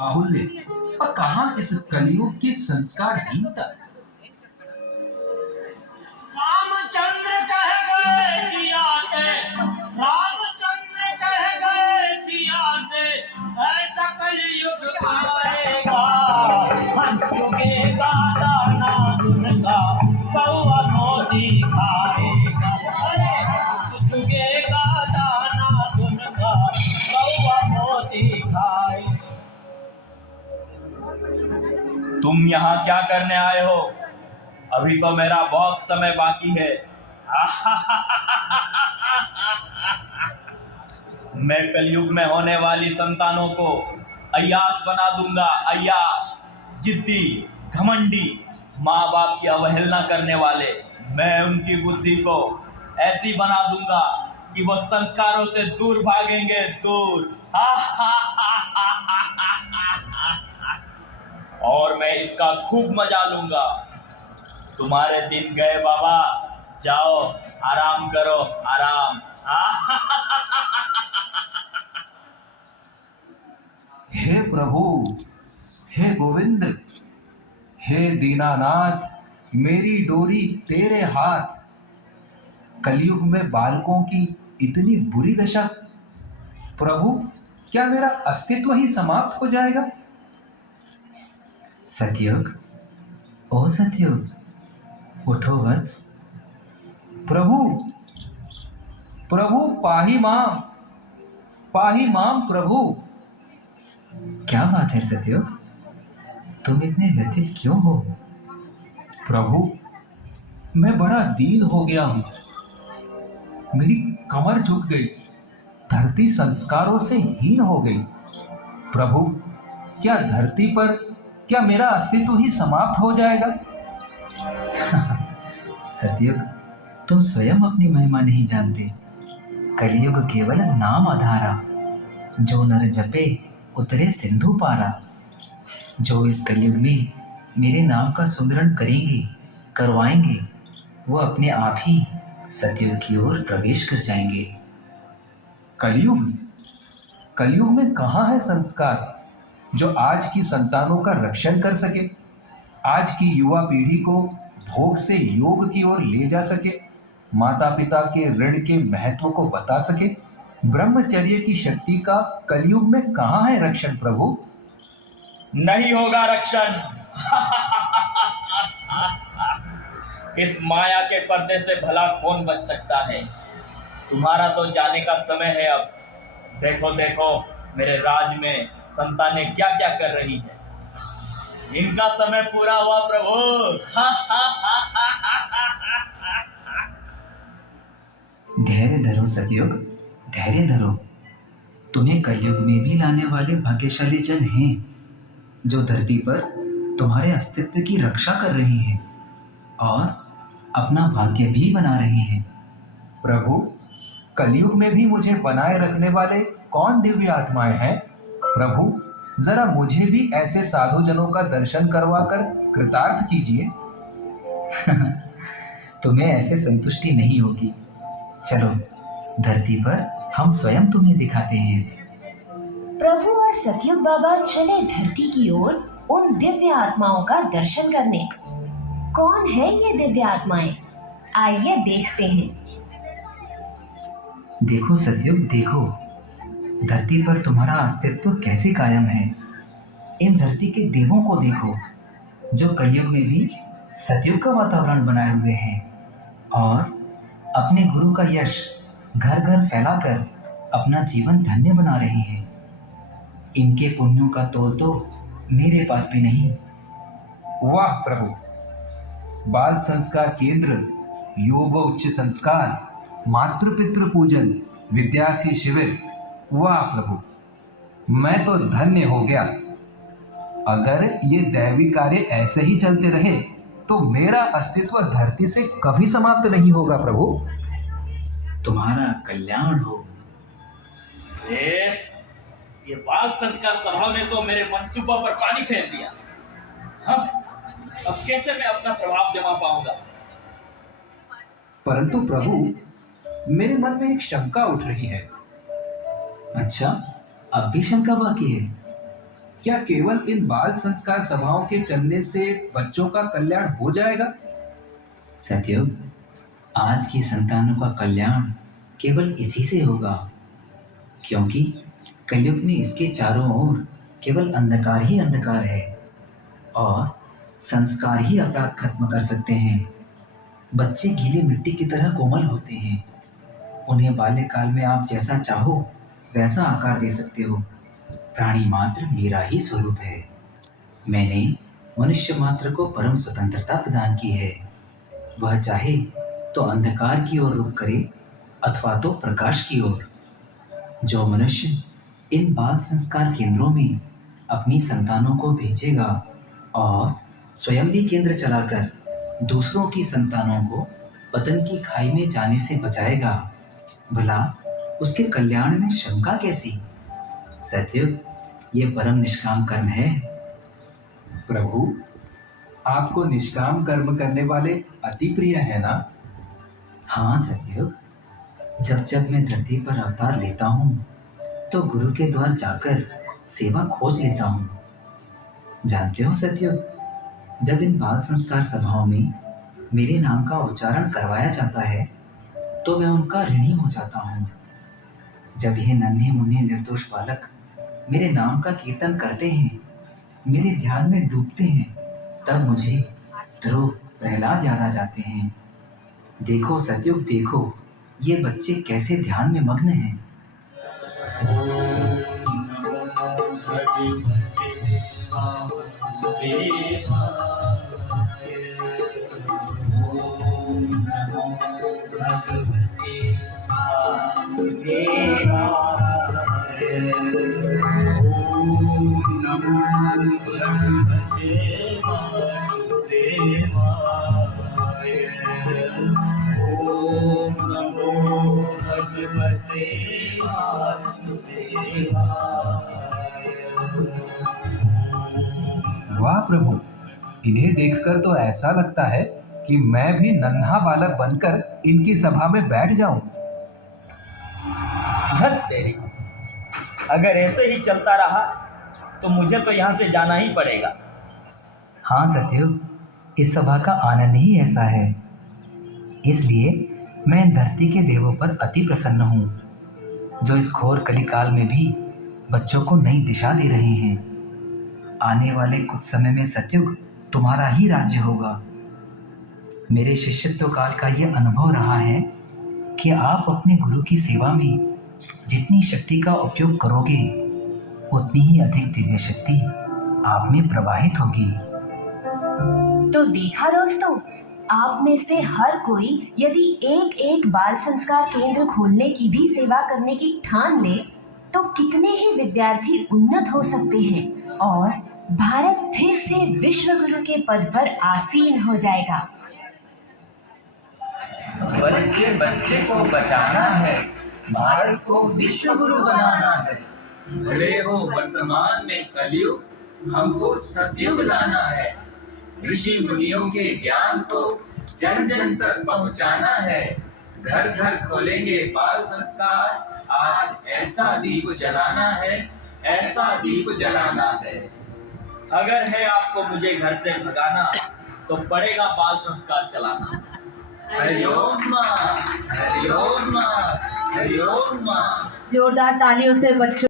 बाहुल्य और कहाँ इस कलयुग की संस्कारहीनता। रामचंद्र कह गए सिया से, रामचंद्र कह गए सिया से, ऐसा कलयुग आएगा, हंस चुकेगा दाना दुनका, कौआ मोती खाएगा। अरे हंस चुकेगा दाना दुनका, कौआ मोती खाएगा। तुम यहाँ क्या करने आए हो? अभी तो मेरा बहुत समय बाकी है। मैं कलयुग में होने वाली संतानों को अय्याश बना दूंगा। अय्याश, जिद्दी, घमंडी, माँ बाप की अवहेलना करने वाले। मैं उनकी बुद्धि को ऐसी बना दूंगा कि वो संस्कारों से दूर भागेंगे, दूर। और मैं इसका खूब मजा लूंगा। तुम्हारे दिन गए बाबा, जाओ आराम करो, आराम। हे प्रभु, हे गोविंद, हे दीनानाथ, मेरी डोरी तेरे हाथ। कलयुग में बालकों की इतनी बुरी दशा। प्रभु, क्या मेरा अस्तित्व ही समाप्त हो जाएगा? सतयुग, ओ सतयुग, उठो वत्स। प्रभु, प्रभु पाही माम प्रभु। क्या बात है सतयुग, तुम इतने व्यथित क्यों हो? प्रभु, मैं बड़ा दीन हो गया हूं। मेरी कमर झुक गई, धरती संस्कारों से हीन हो गई। प्रभु, क्या धरती पर क्या मेरा अस्तित्व ही समाप्त हो जाएगा? सतयुग, तुम स्वयं अपनी महिमा नहीं जानते। कलयुग केवल नाम आधारा, जो नर जपे उतरे सिंधु पारा। जो इस कलयुग में मेरे नाम का सुमिरन करेंगे, करवाएंगे, वो अपने आप ही सतयुग की ओर प्रवेश कर जाएंगे। कलयुग, कलयुग में कहाँ है संस्कार जो आज की संतानों का रक्षण कर सके, आज की युवा पीढ़ी को भोग से योग की ओर ले जा सके, माता पिता के ऋण के महत्व को बता सके। ब्रह्मचर्य की शक्ति का कलयुग में कहाँ है रक्षण प्रभु? नहीं होगा रक्षण। इस माया के पर्दे से भला कौन बच सकता है? तुम्हारा तो जाने का समय है अब। देखो देखो, मेरे राज में संतानें क्या क्या कर रही है। इनका समय पूरा हुआ प्रभु। धैर्य धरो सतयुग, धैर्य धरो। तुम्हें कलयुग में भी लाने वाले भाग्यशाली जन हैं, जो धरती पर तुम्हारे अस्तित्व की रक्षा कर रहे हैं और अपना भाग्य भी बना रहे हैं। प्रभु, कलयुग में भी मुझे बनाए रखने वाले कौन दिव्य आत्माएं हैं? प्रभु, जरा मुझे भी ऐसे साधु जनों का दर्शन करवाकर कृतार्थ कीजिए। तुम्हें ऐसे संतुष्टि नहीं होगी। चलो, धरती पर हम स्वयं तुम्हें दिखाते हैं। प्रभु और सतयुग बाबा चले धरती की ओर उन दिव्य आत्माओं का दर्शन करने। कौन है ये दिव्य आत्माएं? आइए देखते हैं। देखो सतयुग, देखो, धरती पर तुम्हारा अस्तित्व कैसे कायम है। इन धरती के देवों को देखो, जो कलयुग में भी सतयुग का वातावरण बनाए हुए हैं और अपने गुरु का यश घर घर फैलाकर अपना जीवन धन्य बना रहे हैं। इनके पुण्यों का तोल तो मेरे पास भी नहीं। वाह प्रभु, बाल संस्कार केंद्र, योग उच्च संस्कार, मातृ पितृ पूजन, विद्यार्थी शिविर। वाह प्रभु, मैं तो धन्य हो गया। अगर ये दैवी कार्य ऐसे ही चलते रहे तो मेरा अस्तित्व धरती से कभी समाप्त नहीं होगा प्रभु। तुम्हारा कल्याण हो। ये बाल संस्कार सभा ने तो मेरे मनसूबा पर पानी फेर दिया। हाँ, अब कैसे मैं अपना प्रभाव जमा पाऊंगा? परंतु प्रभु, मेरे मन में एक शंका उठ रही है। अच्छा, अब भी शंका बाकी है? क्या केवल इन बाल संस्कार सभाओं के चलने से बच्चों का कल्याण हो जाएगा? सतयुग, आज की संतानों का कल्याण केवल इसी से होगा, क्योंकि कलयुग में इसके चारों ओर केवल अंधकार ही अंधकार है और संस्कार ही अपराध खत्म कर सकते हैं। बच्चे गीली मिट्टी की तरह कोमल होते हैं। उन्हें बाल्यकाल में आप जैसा चाहो वैसा आकार दे सकते हो। प्राणी मात्र मेरा ही स्वरूप है। मैंने मनुष्य मात्र को परम स्वतंत्रता प्रदान की है। वह चाहे तो अंधकार की ओर रुख करे अथवा तो प्रकाश की ओर। जो मनुष्य इन बाल संस्कार केंद्रों में अपनी संतानों को भेजेगा और स्वयं भी केंद्र चलाकर दूसरों की संतानों को पतन की खाई में जाने से बचाएगा, भला उसके कल्याण में शंका कैसी? सतयुग, ये परम निष्काम कर्म है। प्रभु, आपको निष्काम कर्म करने वाले अति प्रिय है ना? हाँ सतयुग, जब जब मैं धरती पर अवतार लेता हूँ तो गुरु के द्वार जाकर सेवा खोज लेता हूँ। जानते हो सतयुग, जब इन बाल संस्कार सभाओं में मेरे नाम का उच्चारण करवाया जाता है तो मैं उनका ऋणी हो जाता हूँ। जब ये नन्हे मुन्ने निर्दोष बालक मेरे नाम का कीर्तन करते हैं, मेरे ध्यान में डूबते हैं, तब मुझे ध्रुव प्रहलाद याद आ जाते हैं। देखो सतयुग, देखो ये बच्चे कैसे ध्यान में मग्न हैं। वाह प्रभु, इन्हें देखकर तो ऐसा लगता है कि मैं भी नन्हा बालक बनकर इनकी सभा में बैठ जाऊं। धत तेरी, अगर ऐसे ही चलता रहा तो मुझे तो यहाँ से जाना ही पड़ेगा। हाँ सतयुग, इस सभा का आनंद ही ऐसा है। इसलिए मैं इन धरती के देवों पर अति प्रसन्न हूँ, जो इस घोर कलिकाल में भी बच्चों को नई दिशा दे रहे हैं। आने वाले कुछ समय में सतयुग तुम्हारा ही राज्य होगा। मेरे शिष्यत्व काल का ये अनुभव रहा है कि आप अपने गुरु की सेवा में जितनी शक्ति का उपयोग करोगे, उतनी ही अधिक दिव्य शक्ति आप में प्रवाहित होगी। तो देखा दोस्तों, आप में से हर कोई यदि एक एक बाल संस्कार केंद्र खोलने की भी सेवा करने की ठान ले तो कितने ही विद्यार्थी उन्नत हो सकते हैं और भारत फिर से विश्व गुरु के पद पर आसीन हो जाएगा। बच्चे बच्चे को बचाना है, भारत को विश्व गुरु बनाना है। भले हो वर्तमान में कलयुग, हमको सतयुग लाना है। ऋषि मुनियों के ज्ञान को जन जन तक पहुंचाना है। घर घर खोलेंगे बाल संस्कार, आज ऐसा दीप जलाना है, ऐसा दीप जलाना है। अगर है आपको मुझे घर से भगाना तो पड़ेगा बाल संस्कार चलाना। हरिओम मां, हरिओम मां, हरिओम मां। जोरदार तालियों से बच्चों